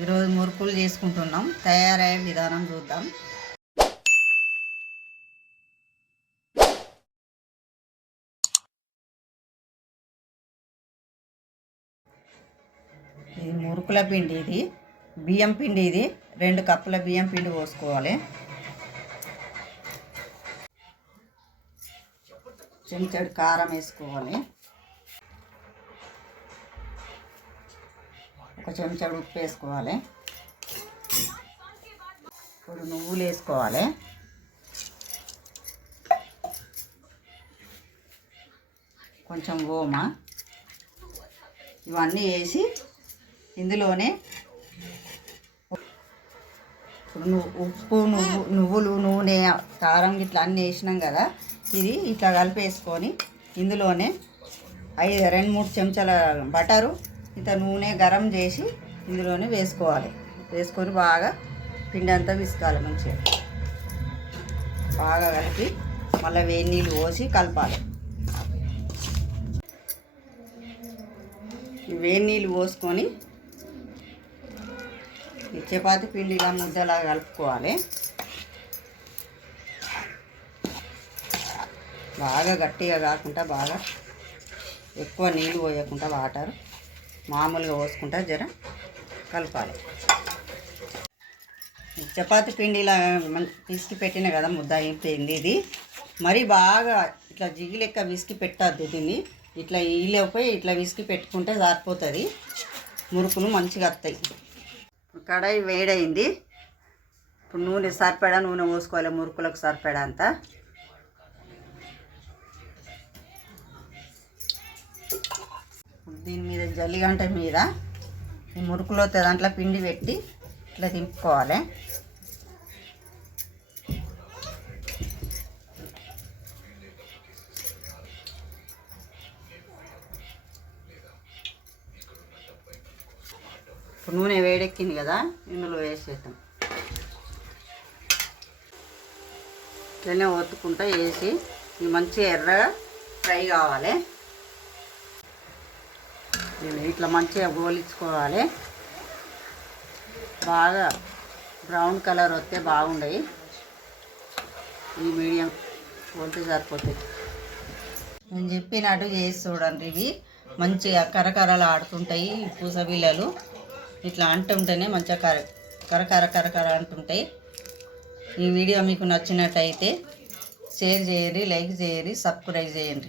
ఈరోజు మురుకులు చేసుకుంటున్నాం. తయారయ్యే విధానం చూద్దాం. ఇది మురుకుల పిండి ఇది. బియ్యం పిండి ఇది. రెండు కప్పుల బియ్యం పిండి పోసుకోవాలి. చెంచడు కారం వేసుకోవాలి. ఒక చెంచాడు ఉప్పు వేసుకోవాలి. ఇప్పుడు నువ్వులు వేసుకోవాలి. కొంచెం ఓమ. ఇవన్నీ వేసి ఇందులోనే ఇప్పుడు నువ్వు ఉప్పు నువ్వు నువ్వులు నూనె కారం ఇట్లా అన్నీ వేసినాం కదా ఇది ఇట్లా కలిపేసుకొని ఇందులోనే ఐదు రెండు మూడు చెంచాల బటరు ఇంత నూనె గరం చేసి ఇందులోనే వేసుకోవాలి. వేసుకొని బాగా పిండి అంతా విసుకాలి మంచిగా. బాగా కలిపి మళ్ళీ వేడి నీళ్ళు పోసి కలపాలి. వేడి నీళ్ళు పోసుకొని ఈ చపాతి పిండి ఇలా ముద్దలా కలుపుకోవాలి. బాగా గట్టిగా కాకుండా బాగా ఎక్కువ నీళ్ళు పోయకుండా వాటర్ మామూలుగా పోసుకుంటా జర కలపాలి. చపాతి పిండి ఇలా పిసికి పెట్టిన కదా ముద్ద అయిపోయింది ఇది. మరి బాగా ఇట్లా జిగి లెక్క విసికి పెట్టద్దు దీన్ని. ఇట్లా ఈలోపోయి ఇట్లా విసికి పెట్టుకుంటే సారిపోతుంది. మురుకులు మంచిగా వస్తాయి. కడాయి వేడైంది. ఇప్పుడు నూనె సరిపడా నూనె పోసుకోవాలి మురుకులకు సరిపడా అంతా. దీని మీద జల్లిగంట మీద ఈ మురుకులో దాంట్లో పిండి పెట్టి ఇట్లా దింపుకోవాలి. ఇప్పుడు నూనె వేడెక్కింది కదా ఇందులో వేసేద్దాం. ఇట్లనే ఒత్తుకుంటా వేసి ఇవి మంచిగా ఎర్రగా ఫ్రై కావాలి. ఇట్లా మంచిగా గోలించుకోవాలి. బాగా బ్రౌన్ కలర్ వస్తే బాగుండయి. ఈ మీడియం పోతే సరిపోతాయి నేను చెప్పినట్టు చేసి చూడండి ఇవి. మంచిగా కరకరలు ఆడుతుంటాయి పూస బిళ్ళలు. ఇట్లా అంటుంటేనే మంచిగా కర కరకర కరకర అంటుంటాయి. ఈ వీడియో మీకు నచ్చినట్టయితే షేర్ చేయండి లైక్ చేయండి సబ్స్క్రైబ్ చేయండి.